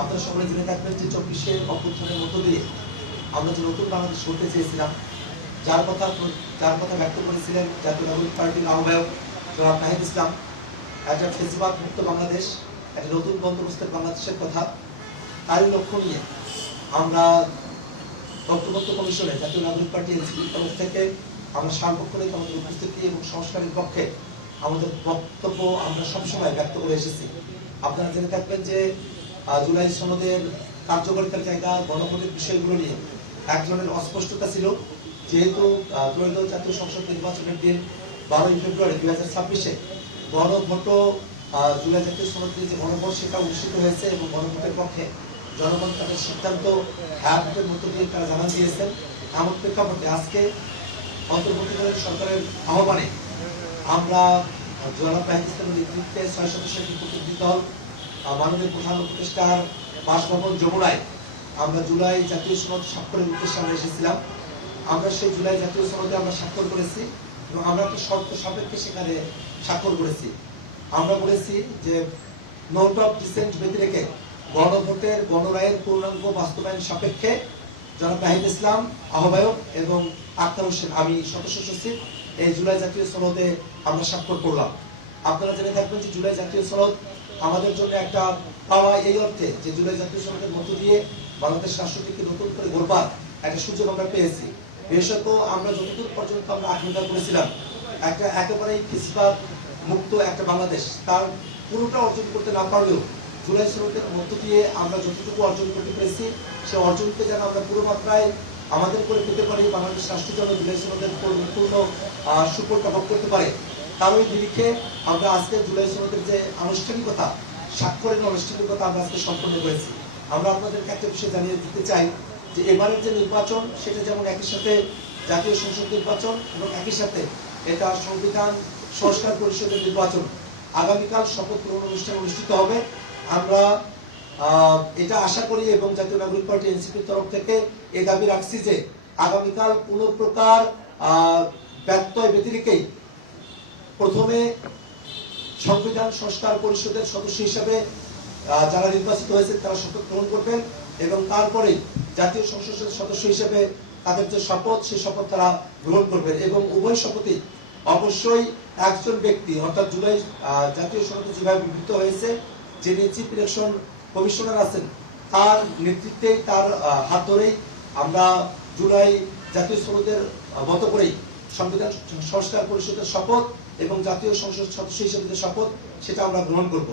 আপনারা সকলে জেনে থাকবেন যে 24-এর অভ্যুত্থানের মধ্য দিয়ে আমরা যে নতুন বাংলাদেশ গড়তে চেয়েছিলাম, যার কথা ব্যক্ত করেছিলেন জাতীয় নাগরিক পার্টির আহ্বায়ক জনাব নাহিদ ইসলাম, একটা ফেসিবাদ মুক্ত বাংলাদেশ, একটা নতুন বন্দোবস্তের বাংলাদেশের কথা, তারই লক্ষ্য নিয়ে আমরা ঐক্যবদ্ধ কমিশনে জাতীয় নাগরিক পার্টি এনসিপির তরফ থেকে আমরা সার্বক্ষণিক আমাদের উপস্থিতি এবং সংস্কারের পক্ষে আমাদের বক্তব্য আমরা সবসময় ব্যক্ত করে এসেছি। আপনারা জেনে থাকবেন যে জুলাই সনদের কার্যকারিতার জায়গা, গণভোটের বিষয়গুলো নিয়ে এক ধরনের অস্পষ্টতা ছিল, যেহেতু ত্রয়োদশ জাতীয় সংসদ নির্বাচনের দিন 12ই ফেব্রুয়ারি 2026-এ গণভোটও জুলাই জাতীয় সনদ নিয়ে যে গণভোট সেটা অনুষ্ঠিত হয়েছে এবং গণভোটের পক্ষে জনগণ তাদের সিদ্ধান্ত ভোটের মধ্য দিয়ে তারা জানান দিয়েছেন। এমন প্রেক্ষাপটে আজকে অন্তর্বর্তীকালীন সরকারের আহ্বানে আমরা জনাব নাহিদ ইসলামের নেতৃত্বে 6 সদস্যের প্রতিনিধি দল মাননীয় প্রধান উপদেষ্টার বাসভবন যমুনায় আমরা জুলাই জাতীয় সনদ স্বাক্ষরের উদ্দেশ্যে আমরা এসেছিলাম। আমরা সেই জুলাই জাতীয় সনদে আমরা স্বাক্ষর করেছি এবং আমরা একটা শর্ত সাপেক্ষে সেখানে স্বাক্ষর করেছি। আমরা বলেছি যে নোট অফ ডিসেন্ট ব্যতি রেখে গণভোটের গণরায়ের পূর্ণাঙ্গ বাস্তবায়ন সাপেক্ষে জনাব নাহিদ ইসলাম আহ্বায়ক এবং আক্তার হোসেন আমি সদস্য সচিব এই জুলাই জাতীয় সনদে আমরা স্বাক্ষর করলাম। আপনারা জেনে থাকবেন যে জুলাই জাতীয় সনদ আমাদের জন্য একটা পাওয়া, এই অর্থে যে জুলাই জাতীয় সনদের মধ্য দিয়ে বাংলাদেশ রাষ্ট্রটিকে নতুন করে গড়বার একটা সুযোগ আমরা পেয়েছি। বিশেষত আমরা যতদূর পর্যন্ত আমরা আকাঙ্ক্ষা করেছিলাম একটা একেবারেই ফেসিবাদ মুক্ত একটা বাংলাদেশ, তার পুরোটা অর্জন করতে না পারলেও জুলাই সনদের মধ্য দিয়ে আমরা যতটুকু অর্জন করতে পেরেছি সে অর্জনকে যেন আমরা পুরো মাত্রায় আমাদের করে পেতে পারি, বাংলাদেশ রাষ্ট্র যেন জুলাই সনদের পূর্ণ সুফলটা ভোগ করতে পারে, তার ওই নিরিখে আমরা আজকে জুলাই সনদের যে আনুষ্ঠানিকতা, স্বাক্ষরের আনুষ্ঠানিকতা আমরা আজকে সম্পন্ন করেছি। আমরা আপনাদেরকে একটা বিষয় জানিয়ে দিতে চাই যে এবারের যে নির্বাচন সেটা যেমন একই সাথে জাতীয় সংসদ নির্বাচন এবং একই সাথে এটা সংবিধান সংস্কার পরিষদের নির্বাচন। আগামীকাল শপথ গ্রহণ অনুষ্ঠান অনুষ্ঠিত হবে। আমরা এটা আশা করি এবং জাতীয় নাগরিক পার্টি এনসিপির তরফ থেকে এই দাবি রাখছি যে আগামীকাল কোনো প্রকার ব্যত্যয় ব্যতিরেকেই প্রথমে সংবিধান সংস্কার পরিষদের সদস্য হিসেবে যারা নির্বাচিত হয়েছে তারা শপথ গ্রহণ করবেন এবং তারপরে জাতীয় সংসদের সদস্য হিসেবে তাদের যে শপথ সেই শপথ তারা গ্রহণ করবেন এবং উভয় শপথই অবশ্যই একজন ব্যক্তি অর্থাৎ জুলাই জাতীয় সনদে যেভাবে বিবৃত হয়েছে যিনি চিফ ইলেকশন কমিশনার আছেন তার নেতৃত্বে, তার হাত ধরেই আমরা জুলাই জাতীয় সনদের মতো করেই সংবিধান সংস্কার পরিষদের শপথ এবং জাতীয় সংসদ সদস্য হিসেবে যে শপথ সেটা আমরা গ্রহণ করব।